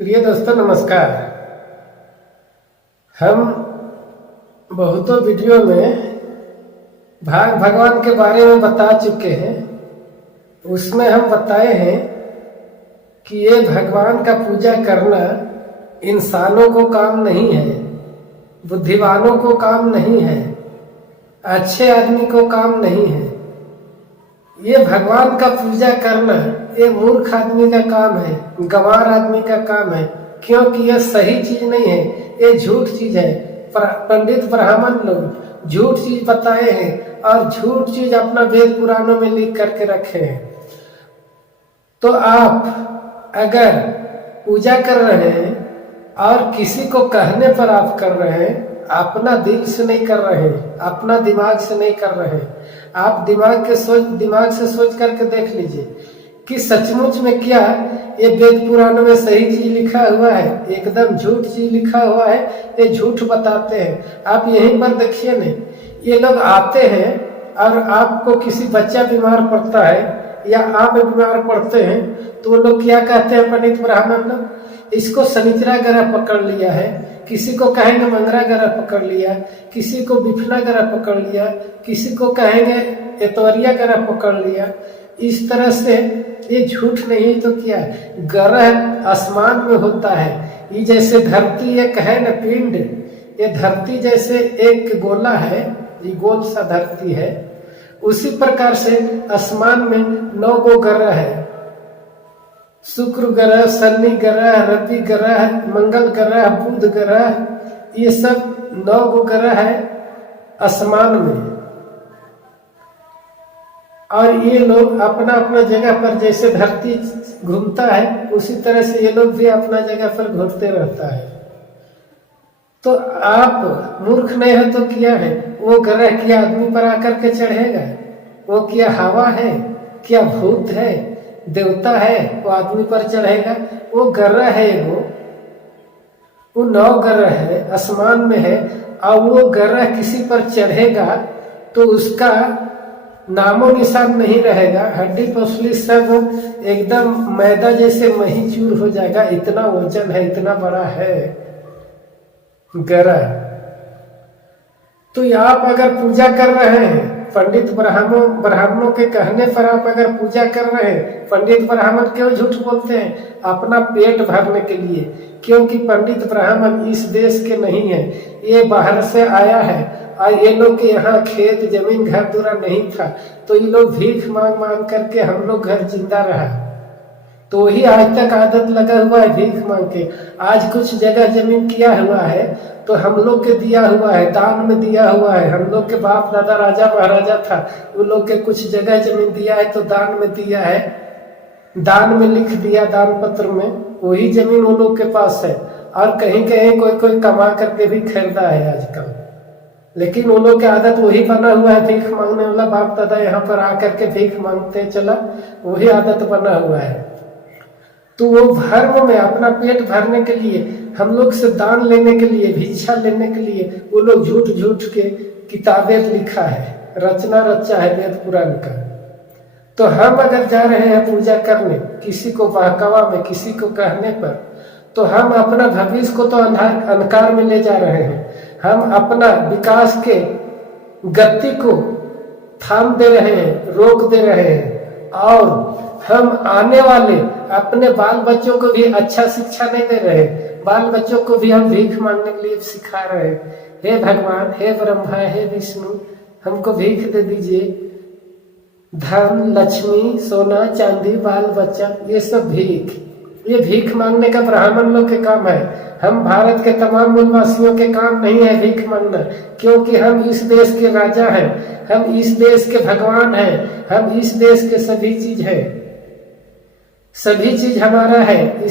प्रिय दोस्तों नमस्कार। हम बहुतों वीडियो में भगवान के बारे में बता चुके हैं। उसमें हम बताए हैं कि ये भगवान का पूजा करना इंसानों को काम नहीं है, बुद्धिमानों को काम नहीं है, अच्छे आदमी को काम नहीं है। ये भगवान का पूजा करना ये मूर्ख आदमी का काम है, गंवार आदमी का काम है, क्योंकि ये सही चीज नहीं है, ये झूठ चीज है। पंडित ब्राह्मण लोग झूठ चीज बताए हैं और झूठ चीज अपना वेद पुराणों में लिख करके रखे हैं। तो आप अगर पूजा कर रहे हैं और किसी को कहने पर आप कर रहे हैं, अपना दिल से नहीं कर रहे हैं, अपना दिमाग से नहीं कर रहे हैं। आप दिमाग से सोच करके देख लीजिए कि सचमुच में क्या ये वेद पुराणों में सही चीज लिखा हुआ है, एकदम झूठ चीज लिखा हुआ है, ये झूठ बताते हैं। आप यहीं पर देखिए न, ये लोग आते हैं और आपको किसी बच्चा बीमार पड़ता है या आप बीमार पड़ते हैं तो वो लोग क्या कहते हैं, पंडित ब्राह्मण लोग, इसको शनिचरा ग्रह पकड़ लिया है, किसी को कहेंगे मंगरा ग्रह पकड़ लिया, किसी को बिफना ग्रह पकड़ लिया, किसी को कहेंगे एतवरिया ग्रह पकड़ लिया। इस तरह से ये झूठ नहीं तो क्या, ग्रह आसमान में होता है। ये जैसे धरती एक है न पिंड, ये धरती जैसे एक गोला है, ये गोल सा धरती है, उसी प्रकार से आसमान में 9 गो ग्रह है। शुक्र ग्रह, शनि ग्रह, रवि ग्रह, मंगल ग्रह, बुध ग्रह, ये सब 9 गो ग्रह है आसमान में। और ये लोग अपना अपना जगह पर जैसे धरती घूमता है उसी तरह से ये लोग भी अपना जगह पर घूमते रहता है। तो आप मूर्ख नहीं हो तो क्या है, वो ग्रह क्या आदमी पर आकर के चढ़ेगा? वो क्या हवा है, क्या भूत है, देवता है वो आदमी पर चढ़ेगा? वो ग्रह है, वो 9 ग्रह है, आसमान में है। और वो ग्रह किसी पर चढ़ेगा तो उसका नामो निशान नहीं रहेगा, हड्डी पसली सब एकदम मैदा जैसे मही चूर हो जाएगा। इतना वजन है, इतना बड़ा है ग्रह। तो आप अगर पूजा कर रहे हैं, पंडित ब्राह्मणों के कहने पर आप अगर पूजा कर रहे हैं, पंडित ब्राह्मण क्यों झूठ बोलते हैं? अपना पेट भरने के लिए, क्योंकि पंडित ब्राह्मण इस देश के नहीं है, ये बाहर से आया है। और ये लोग के यहाँ खेत जमीन घर दूरा नहीं था, तो ये लोग भीख मांग मांग करके हम लोग घर जिंदा रहा। तो वही आज तक आदत लगा हुआ है भीख मांग के। आज कुछ जगह जमीन किया हुआ है तो हम लोग के दिया हुआ है, दान में दिया हुआ है। हम लोग के बाप दादा राजा महाराजा था, उन लोग के कुछ जगह जमीन दिया है तो दान में दिया है, दान में लिख दिया, दान पत्र में। वही जमीन उन लोग के पास है। और कहीं कहीं कोई कोई कमा करके भी खरीदा है आजकल, लेकिन उन लोग की आदत वही बना हुआ है, भीख मांगने वाला। बाप दादा यहाँ पर आकर के भीख मांगते चला, वही आदत बना हुआ है। तो वो धर्म में अपना पेट भरने के लिए, हम लोग से दान लेने के लिए, भिक्षा लेने के लिए वो लोग झूठ झूठ के किताबें लिखा है, रचना रचा है वेद पुराण का। तो हम अगर जा रहे हैं पूजा करने किसी को बहकावा में, किसी को कहने पर, तो हम अपना भविष्य को तो अंधकार में ले जा रहे हैं। हम अपना विकास के गति को थाम दे रहे हैं, रोक दे रहे हैं। और हम आने वाले अपने बाल बच्चों को भी अच्छा शिक्षा नहीं दे रहे। बाल बच्चों को भी हम भीख मांगने के लिए सिखा रहे हैं। हे भगवान, हे ब्रह्मा, हे विष्णु, हमको भीख दे दीजिए। धन, लक्ष्मी, सोना, चांदी, बाल बच्चा, ये सब भीख, ये भीख मांगने का ब्राह्मण लोग के काम है। हम भारत के तमाम मूलवासियों के काम नहीं है भीख मांगना, क्योंकि हम इस देश के राजा हैं, हम इस देश के भगवान हैं, हम इस देश के सभी चीज है, सभी चीज हमारा है।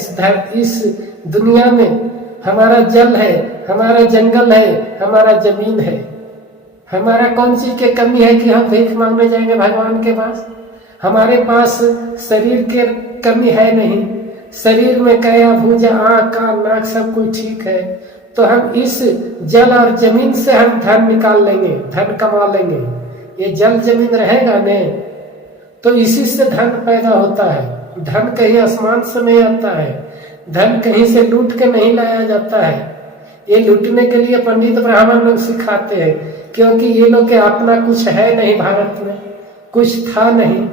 इस दुनिया में हमारा जल है, हमारा जंगल है, हमारा जमीन है। हमारा कौन चीज की कमी है कि हम भीख मांगने जाएंगे भगवान के पास? हमारे पास शरीर के कमी है नहीं, शरीर में काया भुजा आँख कान नाक सब कुछ ठीक है। तो हम इस जल और जमीन से हम धन निकाल लेंगे, धन कमा लेंगे। ये जल जमीन रहेगा ने तो इसी से धन पैदा होता है। धन कहीं आसमान से नहीं आता है, धन कहीं से लूट के नहीं लाया जाता है। ये लूटने के लिए पंडित ब्राह्मण लोग सिखाते हैं, क्योंकि ये लोग के अपना कुछ है नहीं, भारत में कुछ था नहीं,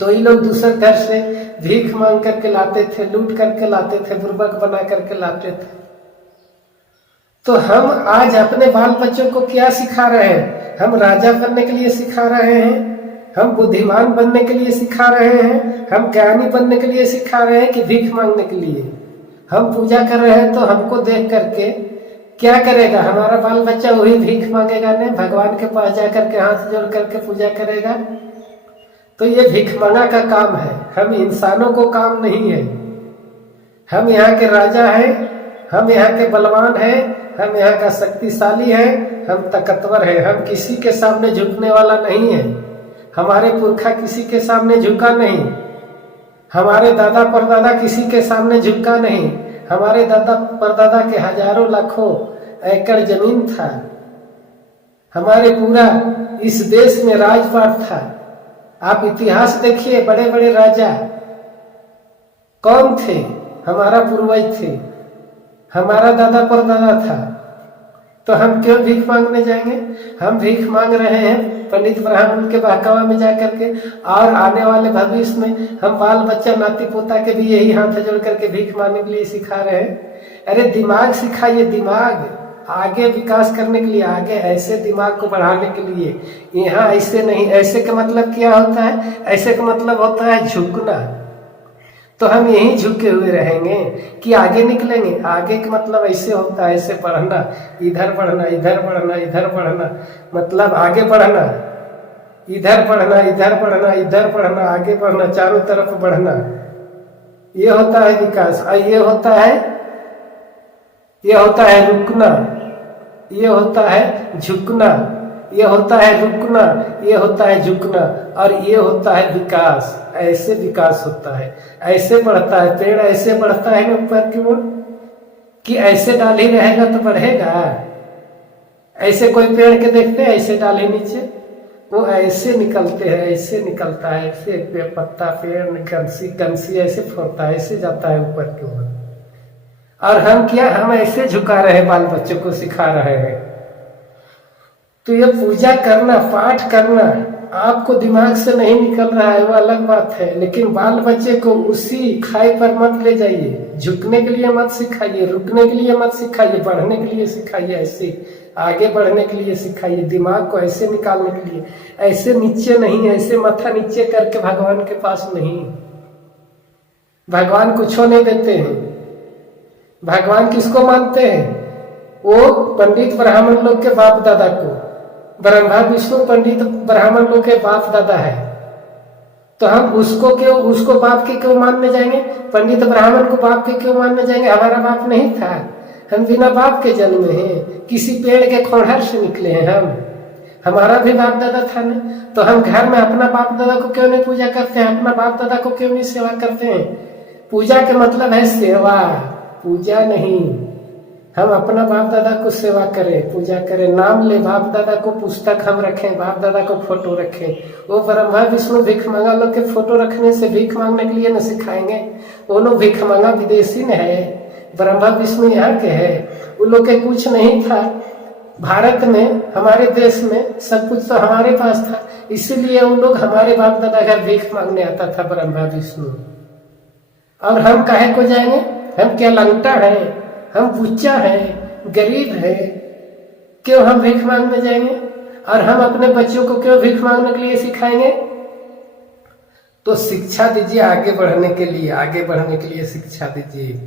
तो ये लोग दूसरे घर से भीख मांग करके लाते थे, लूट करके लाते थे, बुर्बक बना करके लाते थे। तो हम आज अपने बाल बच्चों को क्या सिखा रहे हैं? हम राजा बनने के लिए सिखा रहे हैं, हम बुद्धिमान बनने के लिए सिखा रहे हैं, हम ज्ञानी बनने के लिए सिखा रहे हैं कि भीख मांगने के लिए? हम पूजा कर रहे हैं तो हमको देख करके क्या करेगा हमारा बाल बच्चा? वही भीख मांगेगा, नहीं भगवान के पास जा करके हाथ जोड़ करके पूजा करेगा। तो ये भीख मांगा का काम है, हम इंसानों को काम नहीं है। हम यहाँ के राजा हैं, हम यहाँ के बलवान हैं, हम यहाँ का शक्तिशाली है, हम ताकतवर है। हम किसी के सामने झुकने वाला नहीं है। हमारे पुरखा किसी के सामने झुका नहीं, हमारे दादा परदादा किसी के सामने झुका नहीं। हमारे दादा परदादा के हजारों लाखों एकड़ जमीन था, हमारे पूरा इस देश में राजपाट था। आप इतिहास देखिए, बड़े बड़े राजा कौन थे? हमारा पूर्वज थे, हमारा दादा परदादा था। तो हम क्यों भीख मांगने जाएंगे? हम भीख मांग रहे हैं पंडित ब्राह्मण के बहकावा में जाकर के, और आने वाले भविष्य में हम बाल बच्चा नाती पोता के भी यही हाथ जोड़ करके भीख मांगने के लिए सिखा रहे हैं। अरे दिमाग सिखाइए, दिमाग आगे विकास करने के लिए, आगे ऐसे दिमाग को बढ़ाने के लिए। यहाँ ऐसे नहीं। ऐसे का मतलब क्या होता है? ऐसे का मतलब होता है झुकना। तो हम यहीं झुके हुए रहेंगे कि आगे निकलेंगे? आगे का मतलब ऐसे होता है, ऐसे बढ़ना, इधर बढ़ना, इधर बढ़ना, इधर बढ़ना, मतलब आगे बढ़ना, इधर बढ़ना, इधर बढ़ना, इधर बढ़ना, आगे बढ़ना, चारों तरफ बढ़ना। ये होता है विकास। और ये होता है रुकना, ये होता है झुकना, ये होता है रुकना, ये होता है झुकना, और ये होता है विकास। ऐसे विकास होता है, ऐसे बढ़ता है पेड़, ऐसे बढ़ता है ऊपर की ओर, कि ऐसे डाल ही रहेगा तो बढ़ेगा? ऐसे कोई पेड़ के देखते हैं ऐसे डाल ही नीचे, वो ऐसे निकलते हैं, ऐसे निकलता है, ऐसे पत्ता पेड़ गंसी ऐसे फोड़ता है, ऐसे जाता है ऊपर की ओर। और हम क्या? हम ऐसे झुका रहे, बाल बच्चों को सिखा रहे हैं। तो ये पूजा करना, पाठ करना आपको दिमाग से नहीं निकल रहा है, वो अलग बात है, लेकिन बाल बच्चे को उसी खाई पर मत ले जाइए। झुकने के लिए मत सिखाइए, रुकने के लिए मत सिखाइए, बढ़ने के लिए सिखाइए, ऐसे आगे बढ़ने के लिए सिखाइए। दिमाग को ऐसे निकालने के लिए, ऐसे नीचे नहीं, ऐसे माथा नीचे करके भगवान के पास नहीं। भगवान कुछ नहीं देते हैं। भगवान किसको मानते हैं? वो पंडित ब्राह्मण लोग के बाप दादा को। ब्रह्मा विष्णु पंडित ब्राह्मण लोग के बाप दादा है, तो हम उसको बाप के क्यों मानने जाएंगे? पंडित ब्राह्मण को बाप के क्यों मानने जाएंगे? हमारा बाप नहीं था, हम बिना बाप के जन्म हैं, किसी पेड़ के खोड़हर से निकले हैं हम। हमारा भी बाप दादा था ना, तो हम घर में अपना बाप दादा को क्यों नहीं पूजा करते हैं? अपना बाप दादा को क्यों नहीं सेवा करते हैं? पूजा का मतलब है सेवा, पूजा नहीं। हम अपना बाप दादा को सेवा करें, पूजा करें, नाम ले, बाप दादा को पुस्तक हम रखें, बाप दादा को फोटो रखें। वो ब्रह्मा विष्णु भीख मांगा लोग के फोटो रखने से भीख मांगने के लिए न सिखाएंगे। वो लोग भीख मांगा विदेशी न है, ब्रह्मा विष्णु यहाँ के है। उन लोग के कुछ नहीं था भारत में, हमारे देश में सब कुछ तो हमारे पास था, इसीलिए उन लोग हमारे बाप दादा घर भीख मांगने आता था ब्रह्मा विष्णु। और हम काहे को जाएंगे? हम क्या लंगटा है? हम बुच्चा है, गरीब है, क्यों हम भीख मांगने जाएंगे? और हम अपने बच्चों को क्यों भीख मांगने के लिए सिखाएंगे? तो शिक्षा दीजिए आगे बढ़ने के लिए, आगे बढ़ने के लिए शिक्षा दीजिए।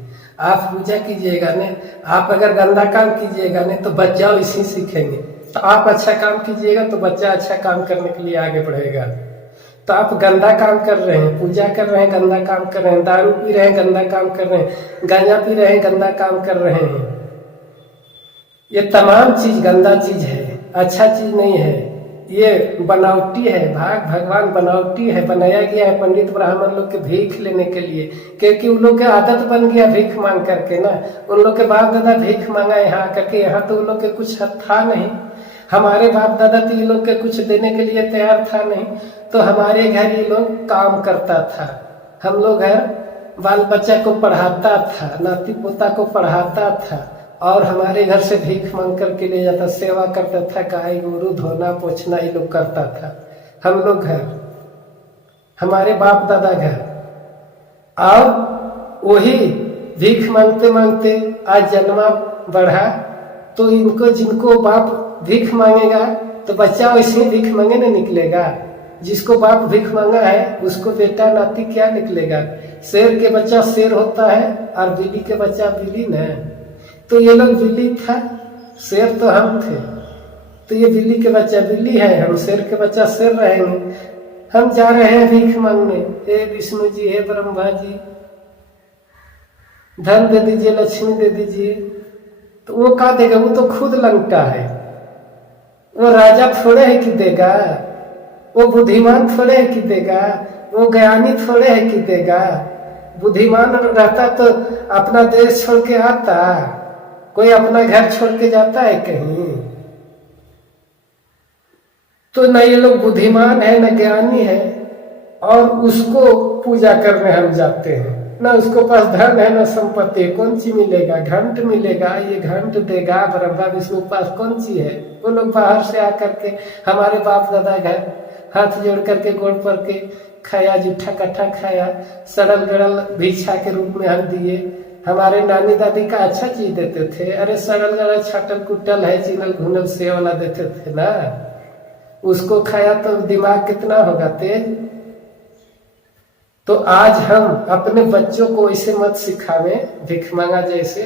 आप पूजा कीजिएगा ने, आप अगर गंदा काम कीजिएगा ने तो बच्चा इसी सीखेंगे। तो आप अच्छा काम कीजिएगा तो बच्चा अच्छा काम करने के लिए आगे बढ़ेगा। तो आप गंदा काम कर रहे हैं, पूजा कर रहे हैं, गंदा काम कर रहे हैं, दारू पी रहे हैं, गंदा काम कर रहे हैं, गांजा पी रहे हैं, गंदा काम कर रहे हैं। ये तमाम चीज गंदा चीज है, अच्छा चीज नहीं है। ये बनावटी है, भगवान बनावटी है, बनाया गया है पंडित ब्राह्मण लोग के भीख लेने के लिए, क्योंकि उन लोग के आदत बन गया भीख मांग करके ना। उन लोग के बाप दादा भीख मांगा यहाँ करके, यहाँ तो उन लोग के कुछ था नहीं। हमारे बाप दादा तो ये लोग के कुछ देने के लिए तैयार था नहीं, तो हमारे घर ये लोग काम करता था। हम लोग घर बाल बच्चा को पढ़ाता था, नाती पोता को पढ़ाता था, और हमारे घर से भीख मांग करके ले जाता, सेवा करता था, गाय गोरू धोना पोछना ये लोग करता था। हम लोग घर, हमारे बाप दादा घर, और वही भीख मांगते मांगते आज जन्मा बढ़ा। तो इनको जिनको बाप भीख मांगेगा तो बच्चा वैसे ही भीख मांगे न निकलेगा। जिसको बाप भीख मांगा है उसको बेटा नाती क्या निकलेगा। शेर के बच्चा शेर होता है और बिल्ली के बच्चा बिल्ली न। तो ये लोग बिल्ली था, शेर तो हम थे, तो ये बिल्ली के बच्चा बिल्ली है, हम शेर के बच्चा शेर रहेंगे। हम जा रहे हैं भीख मांगने, हे विष्णु जी, हे ब्रह्मा जी, धन दे दीजिए, लक्ष्मी दे दीजिए। तो वो क्या देगा, वो तो खुद लंगटा है। वो राजा थोड़े है कि देगा, वो बुद्धिमान थोड़े है कि देगा, वो ज्ञानी थोड़े है कि देगा। बुद्धिमान रहता तो अपना देश छोड़ के आता, कोई अपना घर छोड़ के जाता है कहीं। तो न ये लोग बुद्धिमान है न ज्ञानी है, और उसको पूजा करने हम जाते हैं। न उसको पास धन है न संपत्ति, कौन सी मिलेगा, घंट मिलेगा, ये घंट देगा ब्रह्मा विष्णु पास कौन सी है। वो लोग बाहर से आकर के हमारे बाप दादा घर हाथ जोड़ करके गोड़ पर के खाया, जूठा कट्ठा खाया, सड़ल गड़ल भिक्षा के रूप में हम दिए। हमारे नानी दादी का अच्छा चीज देते थे, अरे सड़ल गड़ल छटल कुटल है चिनल घुनल से वाला देते थे ना, उसको खाया तो दिमाग कितना होगा तेज। तो आज हम अपने बच्चों को ऐसे मत सिखावे भिख मांगा जैसे।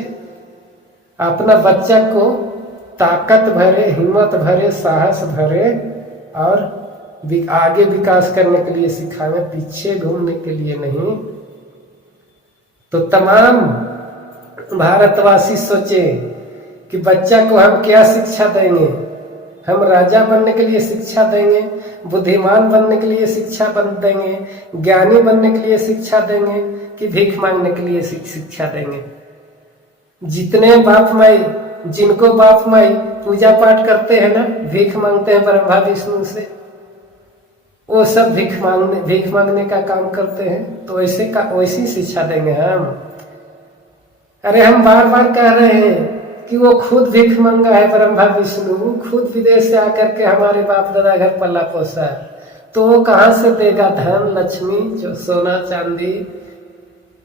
अपना बच्चा को ताकत भरे, हिम्मत भरे, साहस भरे और आगे विकास करने के लिए सिखावे, पीछे घूमने के लिए नहीं। तो तमाम भारतवासी सोचे कि बच्चा को हम क्या शिक्षा देंगे। हम राजा बनने के लिए शिक्षा देंगे, बुद्धिमान बनने के लिए शिक्षा देंगे, ज्ञानी बनने के लिए शिक्षा देंगे, कि भीख मांगने के लिए शिक्षा देंगे। जितने बाप माई, जिनको बाप माई पूजा पाठ करते हैं ना, भीख मांगते हैं ब्रह्मा विष्णु से, वो सब भीख मांगने का काम करते हैं। तो वैसी शिक्षा देंगे हम। अरे हम बार बार कह रहे हैं कि वो खुद भीख मांगा है ब्रह्मा विष्णु, खुद विदेश से आकर के हमारे बाप दादा घर पला पोसा, तो वो कहाँ से देगा धन लक्ष्मी, जो सोना चांदी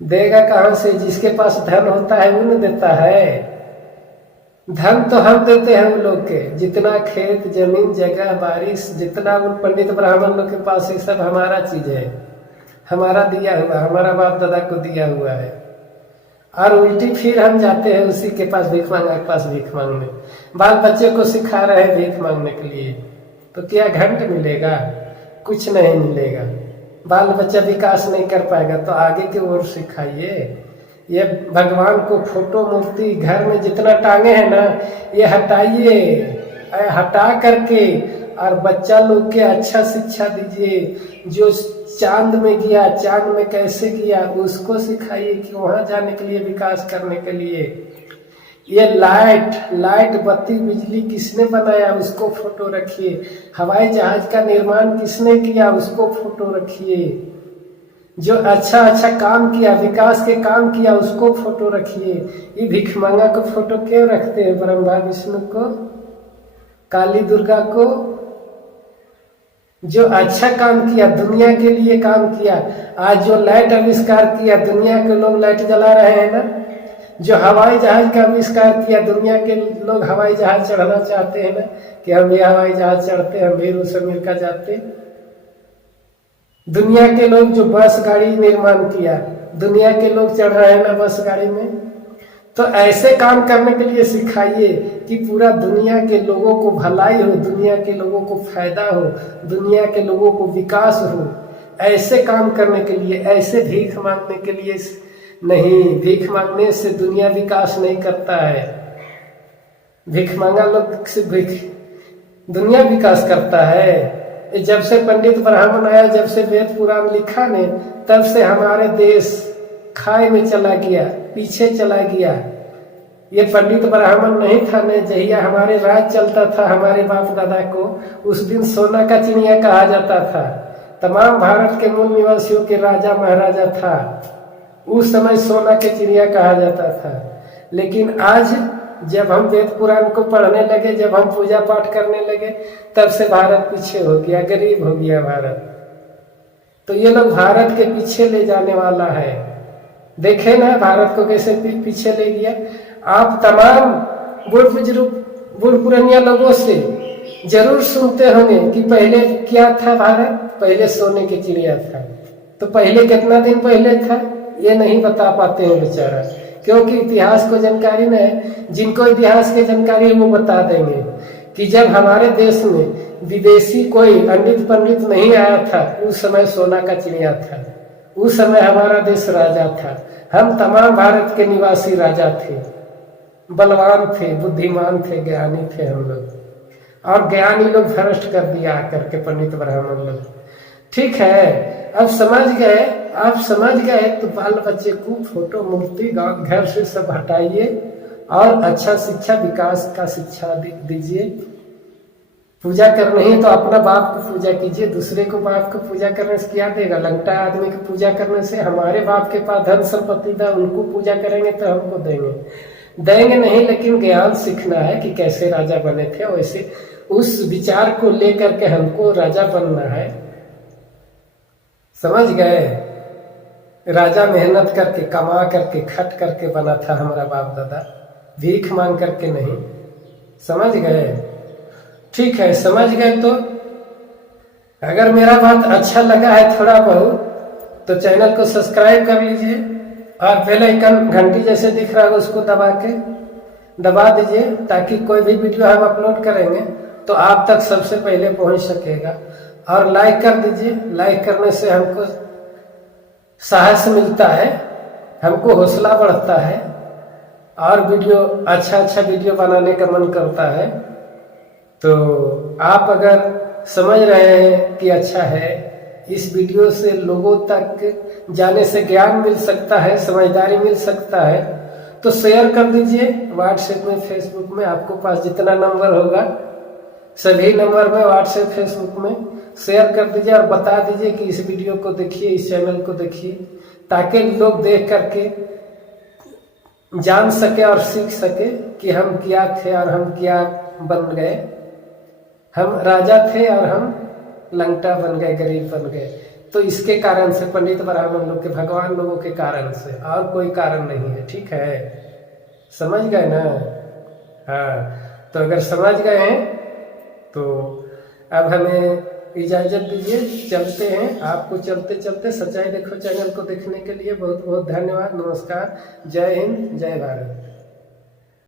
देगा कहाँ से। जिसके पास धन होता है वो न देता है। धन तो हम देते हैं उन लोग के, जितना खेत जमीन जगह बारिश जितना उन पंडित ब्राह्मण लोग के पास है, सब हमारा चीज है, हमारा दिया हुआ, हमारा बाप दादा को दिया हुआ है। और उल्टी फिर हम जाते हैं उसी के पास भीख मांगने। बाल बच्चे को सिखा रहे हैं भीख मांगने के लिए, तो क्या घंट मिलेगा, कुछ नहीं मिलेगा। बाल बच्चा विकास नहीं कर पाएगा, तो आगे की ओर सिखाइए। ये भगवान को फोटो मूर्ति घर में जितना टांगे हैं ना, ये हटाइए, हटा करके और बच्चा लोग के अच्छा शिक्षा दीजिए। जो चांद में गया, चांद में कैसे गया उसको सिखाइए, कि वहां जाने के लिए विकास करने के लिए। ये लाइट बत्ती बिजली किसने बनाया उसको फोटो रखिए। हवाई जहाज का निर्माण किसने किया उसको फोटो रखिए। जो अच्छा काम किया, विकास के काम किया, उसको फोटो रखिए। ये भिख मांगा को फोटो क्यों रखते हैं, ब्रह्मा विष्णु को, काली दुर्गा को। जो अच्छा काम किया, दुनिया के लिए काम किया। आज जो लाइट आविष्कार किया, दुनिया के लोग लाइट जला रहे हैं ना। जो हवाई जहाज का आविष्कार किया, दुनिया के लोग हवाई जहाज चढ़ना चाहते हैं ना, कि हम ये हवाई जहाज चढ़ते, हम भी रूस अमेरिका जाते। दुनिया के लोग जो बस गाड़ी निर्माण किया, दुनिया के लोग चढ़ रहे हैं ना बस गाड़ी में। तो ऐसे काम करने के लिए सिखाइए कि पूरा दुनिया के लोगों को भलाई हो, दुनिया के लोगों को फायदा हो, दुनिया के लोगों को विकास हो। ऐसे काम करने के लिए, ऐसे भीख मांगने के लिए नहीं। भीख मांगने से दुनिया विकास नहीं करता है। भीख मांगा लोग से दुनिया विकास करता है। जब से पंडित ब्राह्मण आया, जब से वेद पुराण लिखा ने, तब से हमारे देश खाई में चला गया, पीछे चला गया। ये पंडित ब्राह्मण नहीं था ने, जहिया हमारे राज चलता था हमारे बाप दादा को, उस दिन सोना का चिड़िया कहा जाता था। तमाम भारत के मूल निवासियों के राजा महाराजा था। उस समय सोना के चिड़िया कहा जाता था। लेकिन आज जब हम वेद पुराण को पढ़ने लगे, जब हम पूजा पाठ करने लगे, तब से भारत पीछे हो गया, गरीब हो गया भारत। तो ये लोग भारत के पीछे ले जाने वाला है। देखे ना भारत को कैसे पीछे ले गया। आप तमाम बुढ़ पुरानिया लोगों से जरूर सुनते होंगे कि पहले क्या था भारत, पहले सोने की चिड़िया था। तो पहले कितना दिन पहले था ये नहीं बता पाते हैं बेचारा, क्योंकि इतिहास को जानकारी नहीं है। जिनको इतिहास की जानकारी है वो बता देंगे कि जब हमारे देश में विदेशी कोई पंडित नहीं आया था, उस समय सोना का चिड़िया था। उस समय हमारा देश राजा था। हम तमाम भारत के निवासी राजा थे, बलवान थे, बुद्धिमान थे, ज्ञानी थे हम लोग। और ज्ञानी लोग भ्रष्ट कर दिया आकर के पंडित ब्राह्मण लोग। ठीक है, अब समझ गए, आप समझ गए तो बाल बच्चे को फोटो मूर्ति गाँव घर से सब हटाइए और अच्छा शिक्षा विकास का शिक्षा दीजिए। पूजा करनी है तो अपना बाप को पूजा कीजिए, दूसरे को बाप को पूजा करने से क्या देगा। लंगटा आदमी की पूजा करने से, हमारे बाप के पास धन संपत्ति था, उनको पूजा करेंगे तो हमको देंगे नहीं। लेकिन ज्ञान सीखना है कि कैसे राजा बने थे, वैसे उस विचार को लेकर के हमको राजा बनना है। समझ गए। राजा मेहनत करके, कमा करके, खट करके बना था हमारा बाप दादा, भीख मांग करके नहीं। समझ गए। ठीक है, समझ गए। तो अगर मेरा बात अच्छा लगा है थोड़ा बहुत तो चैनल को सब्सक्राइब कर लीजिए और बेल आइकन घंटी जैसे दिख रहा है उसको दबा दीजिए, ताकि कोई भी वीडियो हम अपलोड करेंगे तो आप तक सबसे पहले पहुंच सकेगा। और लाइक कर दीजिए, लाइक करने से हमको साहस मिलता है, हमको हौसला बढ़ता है और वीडियो अच्छा वीडियो बनाने का मन करता है। तो आप अगर समझ रहे हैं कि अच्छा है, इस वीडियो से लोगों तक जाने से ज्ञान मिल सकता है, समझदारी मिल सकता है, तो शेयर कर दीजिए। व्हाट्सएप में, फेसबुक में, आपको पास जितना नंबर होगा सभी नंबर में, व्हाट्सएप फेसबुक में शेयर कर दीजिए और बता दीजिए कि इस वीडियो को देखिए, इस चैनल को देखिए, ताकि लोग देख करके जान सके और सीख सके कि हम क्या थे और हम क्या बन गए। हम राजा थे और हम लंगटा बन गए, गरीब बन गए। तो इसके कारण से, पंडित ब्राह्मण लोग के, भगवान लोगों के कारण से, और कोई कारण नहीं है। ठीक है, समझ गए ना। हाँ, तो अगर समझ गए हैं तो अब हमें इजाजत दीजिए, चलते हैं। आपको चलते चलते सच्चाई देखो चैनल को देखने के लिए बहुत बहुत धन्यवाद। नमस्कार, जय हिंद, जय भारत।